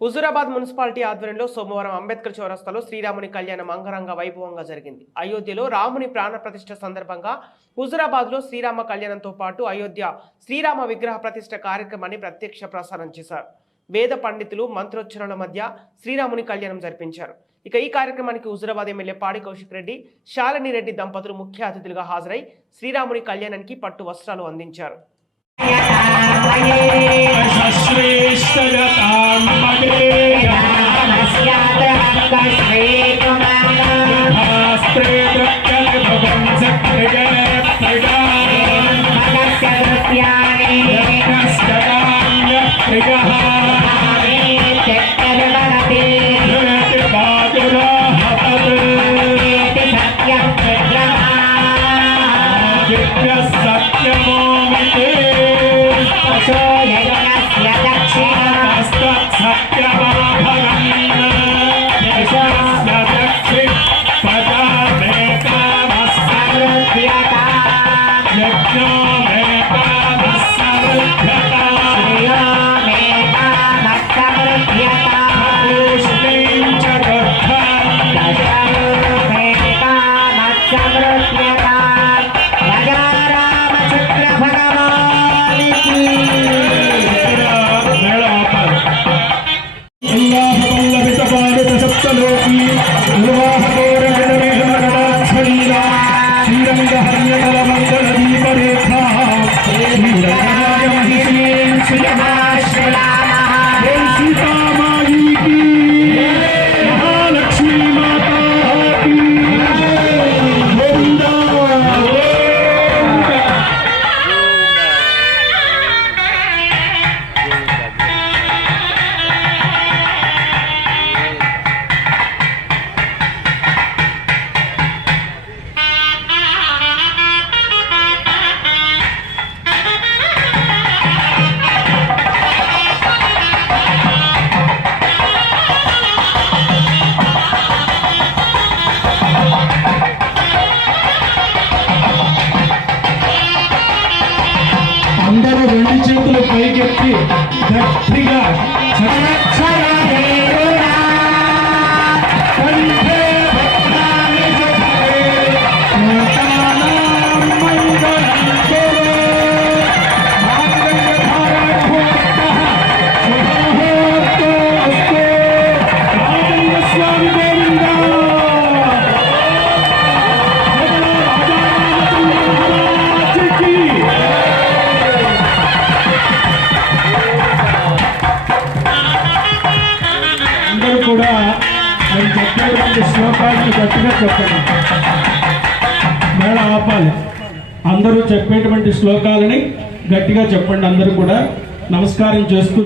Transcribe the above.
Huzurabad municipality ఆధ్వర్యంలో సోమవారం అంబేద్కర్ చౌరస్తాలో శ్రీరాముని కళ్యాణం అంగరంగ వైభవంగా జరిగింది. అయోధ్యలో రాముని ప్రాణప్రతిష్ఠ సందర్భంగా హుజూరాబాద్లో శ్రీరామ కళ్యాణంతో పాటు అయోధ్య శ్రీరామ విగ్రహ ప్రతిష్ఠ కార్యక్రమాన్ని ప్రత్యక్ష ప్రసారం చేశారు. వేద పండితులు మంత్రోచ్చరణల మధ్య శ్రీరాముని కళ్యాణం జరిపించారు. ఇక ఈ కార్యక్రమానికి హుజూరాబాద్ ఎమ్మెల్యే పాడి కౌశిక్ రెడ్డి శాలిని రెడ్డి దంపతులు ముఖ్య అతిథులుగా హాజరై శ్రీరాముని కళ్యాణానికి పట్టు వస్త్రాలు అందించారు. సత్యమో రెండు చేతులు పైకెత్తి గట్టిగా అందరూ కూడా నేను చెప్పేటువంటి శ్లోకాన్ని గట్టిగా చెప్పండి. మేళ ఆపాలి. అందరూ చెప్పేటువంటి శ్లోకాలని గట్టిగా చెప్పండి అందరూ కూడా. నమస్కారం చేస్తూ